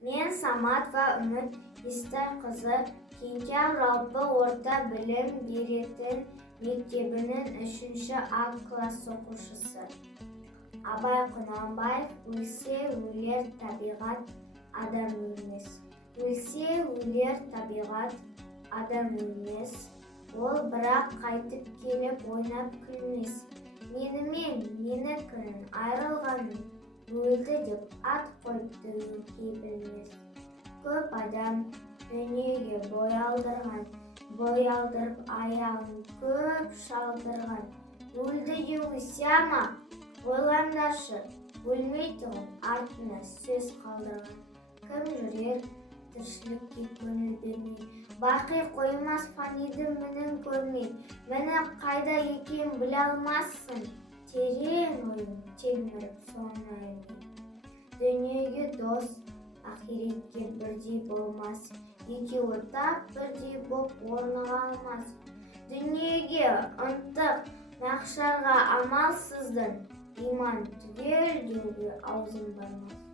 Мен Самат va Umid Естайқызы Кеңтияқ жалпы орта білім беретін мектебінің 3 А класс оқушысы. Абай Құнанбаев өлсе өлер табиғат, адам емес. Өлсе өлер табиғат, адам емес. Ол бірақ қайтып келіп ойнап күлмес. Менімен менікінің айрылғанын өлді деп ат қойыпты кейбірмес. Көп адам дүниеге бой алдырып аяғын көп шалдырған. Өлді деуі ма? Ойландаршы, өлмейтұғын артына сөз қалдырған. Кім жүрер тіршілікке көңіл бермей, бақи қоймас фаниді мінін көрмей. Міні қайда екен біле алмассың, терең ойын телміріп соңына ермей. Дүниеге дос, ақиретке бірдей болмас, екеуі тап бірдей боп орныға алмас. Дүниеге ынтық, мақшарға амалсыздың, иман түгел деуге аузым бармас.